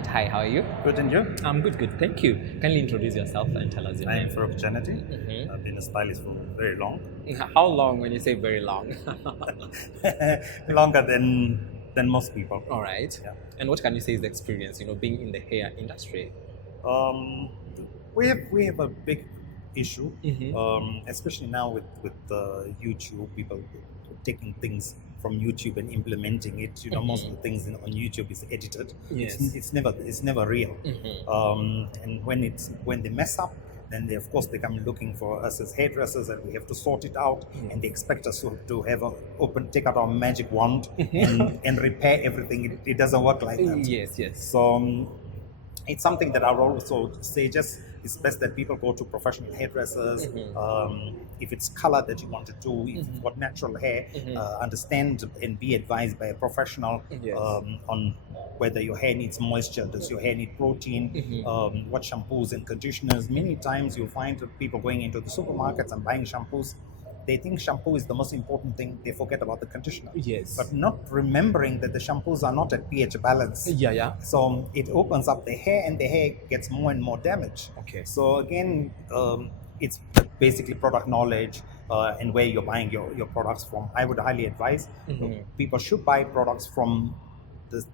right. Hi, how are you? Good, and you? I'm good. Thank you. Kindly introduce yourself and tell us your I am name. Farouk Jannedy. I've been a stylist for very long. How long when you say very long? Longer than most people. All right. Yeah. And what can you say is the experience, being in the hair industry? We have a big issue, especially now with YouTube, people taking things from YouTube and implementing it. Most of the things on YouTube is edited. Yes. It's never real. And when they mess up, then they come looking for us as hairdressers, and we have to sort it out. And they expect us to have take out our magic wand and repair everything. It doesn't work like that. Yes. So it's something that I would also say it's best that people go to professional hairdressers. If it's color that you want to do, if you've got natural hair, understand and be advised by a professional on whether your hair needs moisture, does your hair need protein, what shampoos and conditioners. Many times you'll find people going into the supermarkets and buying shampoos. They think shampoo is the most important thing. They forget about the conditioner. Yes. But not remembering that the shampoos are not at pH balance. Yeah. So it opens up the hair, and the hair gets more and more damage. Okay. So again, it's basically product knowledge and where you're buying your products from. I would highly advise people should buy products from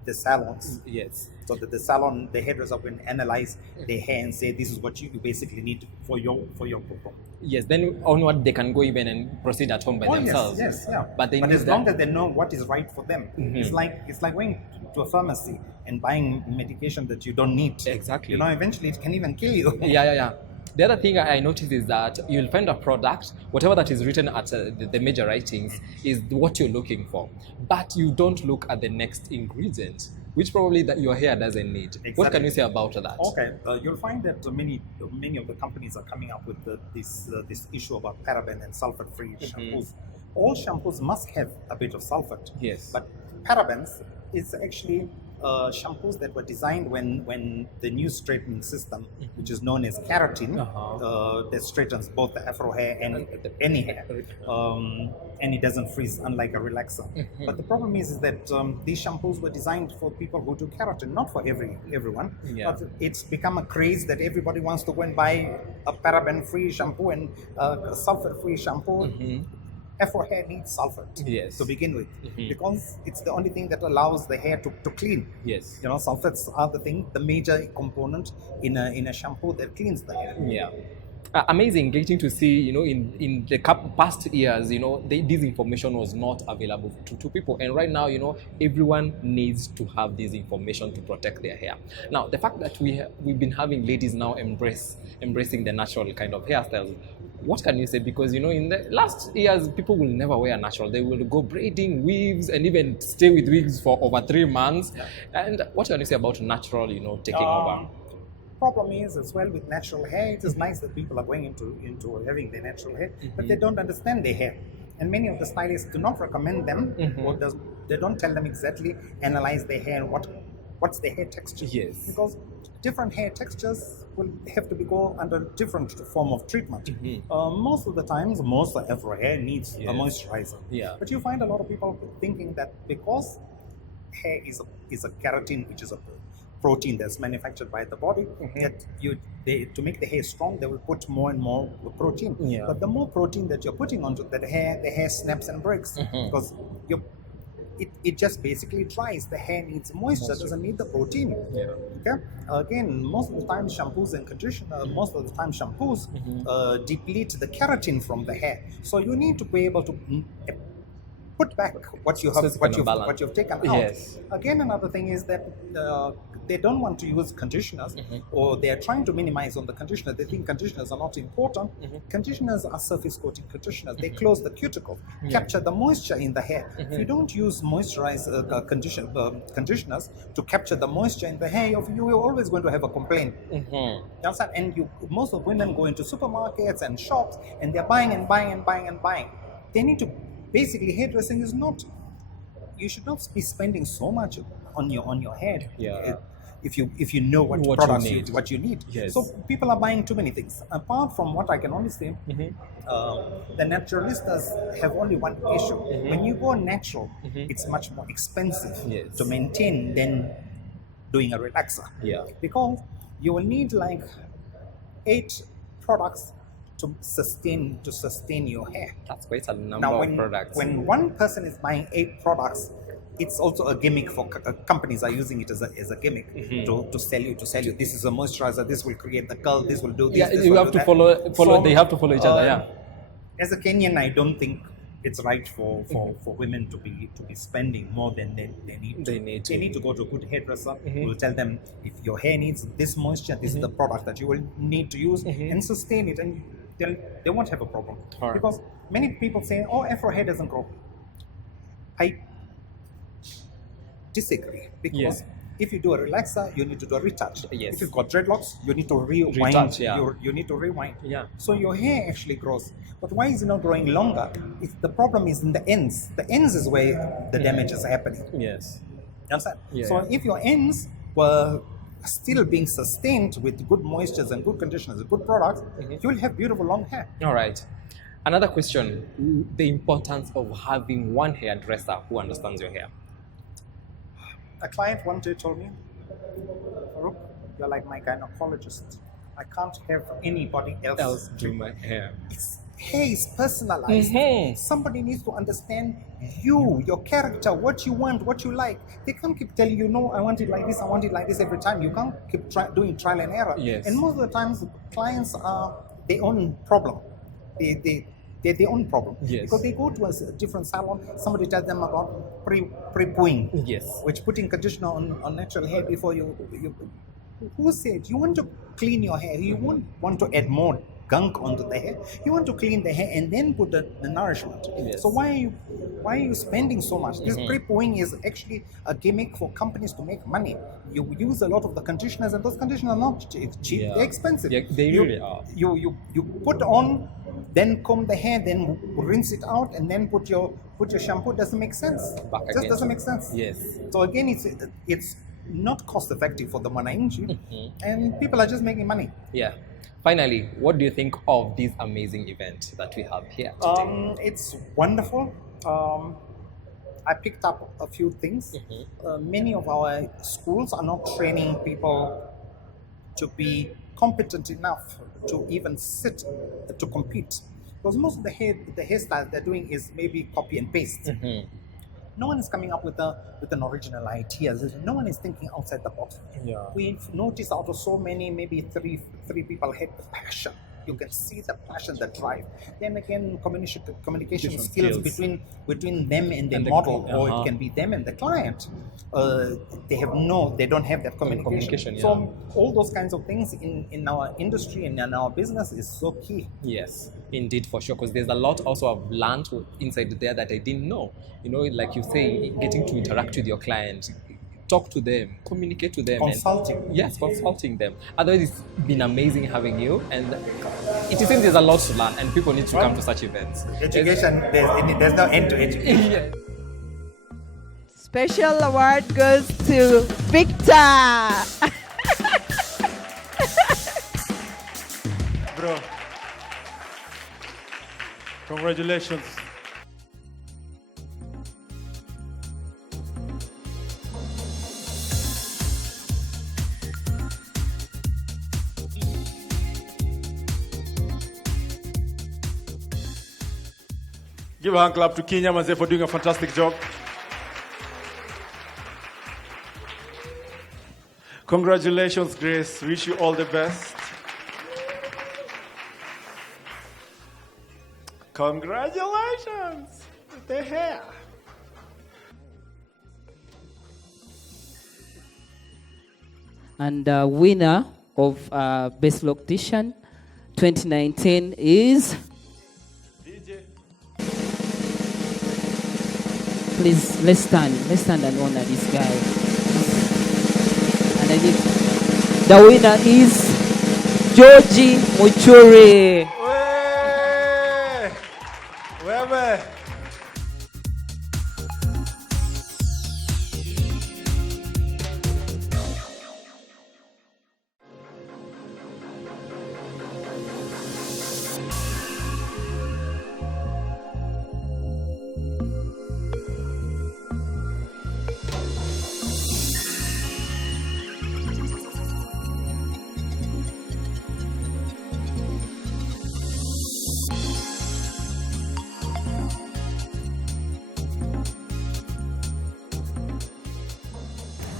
the salons. Yes. So that the hairdresser can analyze their hair and say this is what you basically need for your problem. Yes, then onward they can go even and proceed at home by themselves. Yes, yeah. But as long as they know what is right for them, it's like going to a pharmacy and buying medication that you don't need. Exactly. Eventually it can even kill you. Yeah. The other thing I noticed is that you'll find a product, whatever that is written at the major writings is what you're looking for, but you don't look at the next ingredient, which probably that your hair doesn't need. Exactly. What can you say about that? Okay, you'll find that many of the companies are coming up with this issue about paraben and sulfate-free shampoos. All shampoos must have a bit of sulfate. Yes. But parabens is actually shampoos that were designed when the new straightening system, which is known as keratin, that straightens both the Afro hair and any hair, and it doesn't freeze, unlike a relaxer. But the problem is that these shampoos were designed for people who do keratin, not for everyone. Yeah. But it's become a craze that everybody wants to go and buy a paraben-free shampoo and a sulfate-free shampoo. Afro hair needs sulfate to begin with, because it's the only thing that allows the hair to clean. Yes. Sulfates are the major component in a shampoo that cleans the hair. Yeah. Amazing getting to see, in the past years, this information was not available to people. And right now, everyone needs to have this information to protect their hair. Now, the fact that we've been having ladies now embracing the natural kind of hairstyles, what can you say? Because, in the last years, people will never wear natural. They will go braiding, weaves, and even stay with wigs for over 3 months. Yeah. And what can you say about natural, taking over? Problem is, as well, with natural hair, it is nice that people are going into having their natural hair, but they don't understand their hair. And many of the stylists do not recommend them, or they don't tell them exactly, analyze their hair and what's their hair texture. Yes. Because different hair textures will have to go under different form of treatment. Most of the times, most of Afro hair needs a moisturizer. Yeah. But you find a lot of people thinking that because hair is a keratin, which is a protein that's manufactured by the body, that to make the hair strong, they will put more and more protein. Yeah. But the more protein that you're putting onto the hair snaps and breaks, because it just basically dries. The hair needs moisture, doesn't need the protein. Yeah. Okay. Again, most of the time shampoos and conditioner, deplete the keratin from the hair. So you need to be able to put back what you've taken out. Yes. Again, another thing is that they don't want to use conditioners, or they are trying to minimize on the conditioner. They think conditioners are not important. Conditioners are surface coating conditioners. They close the cuticle, capture the moisture in the hair. If you don't use conditioners to capture the moisture in the hair, you're always going to have a complaint. And most of women go into supermarkets and shops, and they're buying and buying and buying and buying. They need to basically, hairdressing is not. You should not be spending so much on your hair. Yeah. If you know what products what you need. Yes. So people are buying too many things. Apart from what I can only say, the naturalistas have only one issue. When you go natural, it's much more expensive to maintain than doing a relaxer. Yeah. Because you will need like 8 products to sustain your hair. That's quite a number Now, of products. when one person is buying 8 products, it's also a gimmick for companies are using it as a gimmick to sell you. This is a moisturizer. This will create the curl. This will do this. Yeah, this you will have do to that. follow. So, They have to follow each other. Yeah. As a Kenyan, I don't think it's right for women to be spending more than they need to. They need to go to a good hairdresser who will tell them, if your hair needs this moisture, this is the product that you will need to use and sustain it, and they won't have a problem. Right. Because many people say, oh, Afro hair doesn't grow. I disagree, because Yes. if you do a relaxer, you need to do a retouch. Yes. If you've got dreadlocks, you need to rewind. Retouch, yeah. You need to rewind. Yeah. So your hair actually grows. But why is it not growing longer? The problem is in the ends. The ends is where the damage is happening. Yes. You understand? Yeah. So if your ends were still being sustained with good moistures and good conditioners, good products, you'll have beautiful long hair. All right. Another question: the importance of having one hairdresser who understands your hair. A client one day told me, Farouk, you're like my gynecologist. I can't have anybody else Do my hair. Hair is personalized. Somebody needs to understand you, your character, what you want, what you like. They can't keep telling you, no, I want it like this, I want it like this every time. You can't keep doing trial and error. Yes. And most of the times, clients are their own problem. They're their own problem. Yes. Because they go to a different salon, somebody tells them about pre-pooing. Yes. Which putting conditioner on natural hair before you who said you want to clean your hair? You won't want to add more gunk onto the hair. You want to clean the hair and then put the nourishment. Yes. So why are you spending so much? This pre-pooing is actually a gimmick for companies to make money. You use a lot of the conditioners, and those conditioners are not cheap. Yeah. They're expensive. Yeah, they really are. You put on, then comb the hair, then rinse it out, and then put your shampoo. Doesn't make sense. Back Just again. doesn't make sense. Yes. So again, it's not cost effective for the Mwananchi, and people are just making money. Yeah. Finally, what do you think of this amazing event that we have here today? It's wonderful. I picked up a few things. Many of our schools are not training people to be competent enough to even sit to compete, because most of the hairstyles they're doing is maybe copy and paste. No one is coming up with an original idea. No one is thinking outside the box. Yeah. We've noticed out of so many, maybe three people had passion. You can see the passion, the drive. Then again, communication skills between them and the model, or it can be them and the client. They don't have that communication. Yeah. So all those kinds of things in our industry and in our business is so key. Yes, indeed, for sure. Because there's a lot also I've learned inside there that I didn't know. You know, like you say, getting to interact with your client, talk to them, communicate to them. Consulting. Yes, consulting them. Otherwise, it's been amazing having you. And it seems there's a lot to learn, and people need to come to such events. Education, there's no end to education. Yeah. Special award goes to Victor. Bro, congratulations. Give a hand clap to Kenya Manze for doing a fantastic job. Congratulations, Grace. Wish you all the best. Congratulations with the hair. And the winner of Best Loctician 2019 is... DJ. Please, let's stand and honor this guy. And I need... The winner is Geraldine Muiruri. Wewe.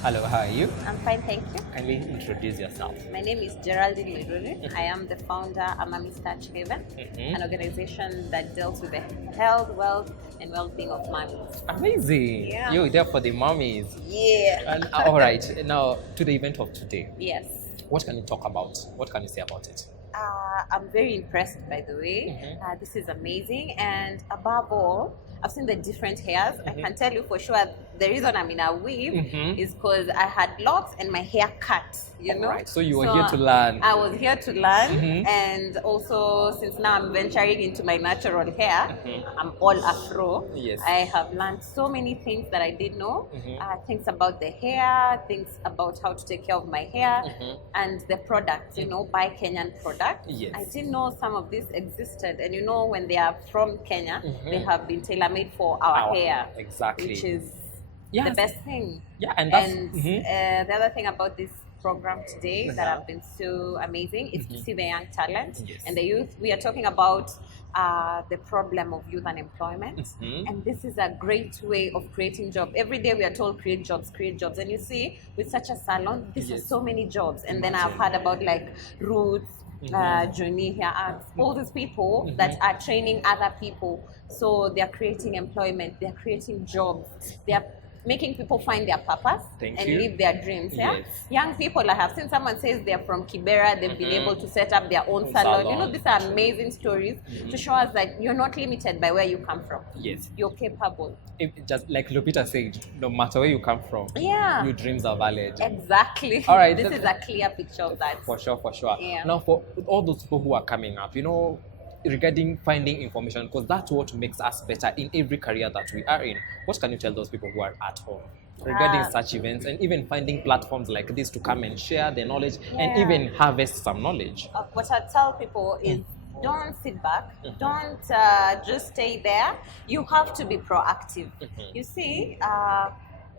Hello, how are you? I'm fine, thank you. Kindly introduce yourself. My name is Geraldine Muiruri. I am the founder of Mami Touch Haven, an organization that deals with the health, wealth, and well-being of mummies. Amazing. Yeah. You're there for the mummies. Yeah. And, all right. Now, to the event of today. Yes. What can you talk about? What can you say about it? I'm very impressed, by the way. This is amazing, and above all, I've seen the different hairs. I can tell you for sure the reason I'm in a weave is because I had locks and my hair cut, you know. Right. So you were here to learn. I was here to learn, and also since now I'm venturing into my natural hair, I'm all Afro. Yes. I have learned so many things that I didn't know. Things about the hair, things about how to take care of my hair, and the products, you know, buy Kenyan products. Yes. I didn't know some of this existed, and you know, when they are from Kenya, they have been tailor-made for our hair. Exactly. Which is Yes. the best thing. Yeah, and that's the other thing about this program today that have been so amazing is to see the young talent and the youth. We are talking about the problem of youth unemployment, and this is a great way of creating jobs. Every day we are told create jobs, and you see with such a salon, this is so many jobs. And then I've heard about like Roots, Journey Hair Arts, all these people that are training other people. So they are creating employment, they are creating jobs, they are making people find their purpose and live their dreams. Yeah? Young people, I have seen someone says they're from Kibera, they've been able to set up their own salon. You know, these are amazing stories to show us that you're not limited by where you come from. Yes. You're capable. Just like Lupita said, no matter where you come from, your dreams are valid. Exactly. All right. This is a clear picture of that. For sure. Yeah. Now, for all those people who are coming up, you know, regarding finding information, because that's what makes us better in every career that we are in. What can you tell those people who are at home regarding such events and even finding platforms like this to come and share their knowledge and even harvest some knowledge? What I tell people is don't sit back, don't just stay there. You have to be proactive. You see,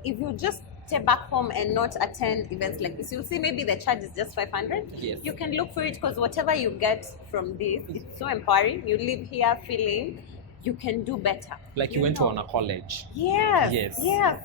if you just stay back home and not attend events like this, you'll see maybe the charge is just 500. Yes. You can look for it because whatever you get from this, it's so empowering. You live here feeling you can do better. Like you went to a college. Yes.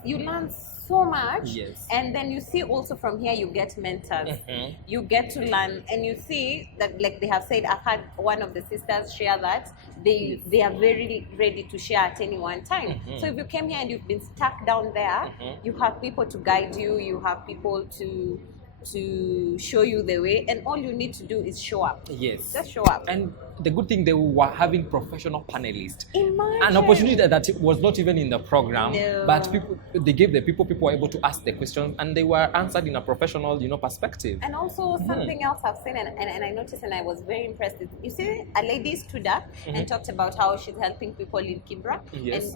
You learn so much. Yes. And then you see also from here you get mentors. You get to learn, and you see that, like they have said, I've had one of the sisters share that they are very ready to share at any one time. So if you came here and you've been stuck down there, you have people to guide you, you have people to show you the way, and all you need to do is show up. Yes. Just show up. And the good thing, they were having professional panelists. Imagine. An opportunity that was not even in the program, No. but they gave the people were able to ask the questions and they were answered in a professional, perspective. And also something else I've seen and I noticed and I was very impressed. You see, a lady stood up and talked about how she's helping people in Kibra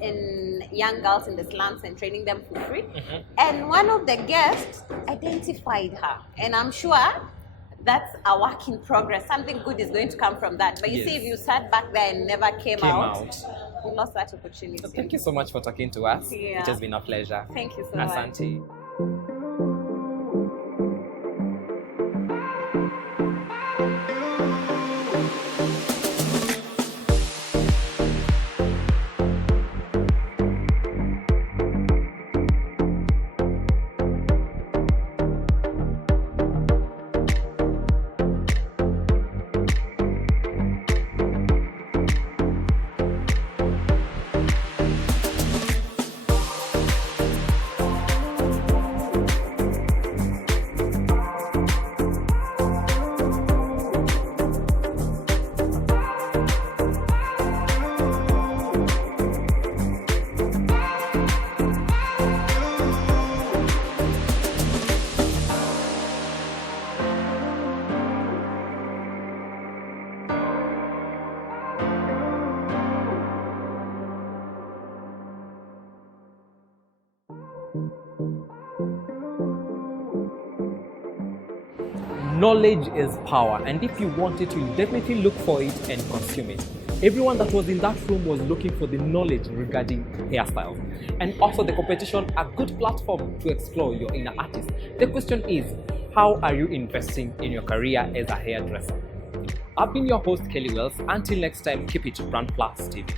and young girls in the slums and training them for free. And one of the guests identified her. And I'm sure that's a work in progress. Something good is going to come from that. But you see, if you sat back there and never came out, you lost that opportunity. So thank you so much for talking to us. Yeah. It has been a pleasure. Thank you so much. Asante. Knowledge is power, and if you want it, you'll definitely look for it and consume it. Everyone that was in that room was looking for the knowledge regarding hairstyles, and also the competition, a good platform to explore your inner artist. The question is, how are you investing in your career as a hairdresser? I've been your host, Kelly Weils. Until next time, keep it BrandPlus TV.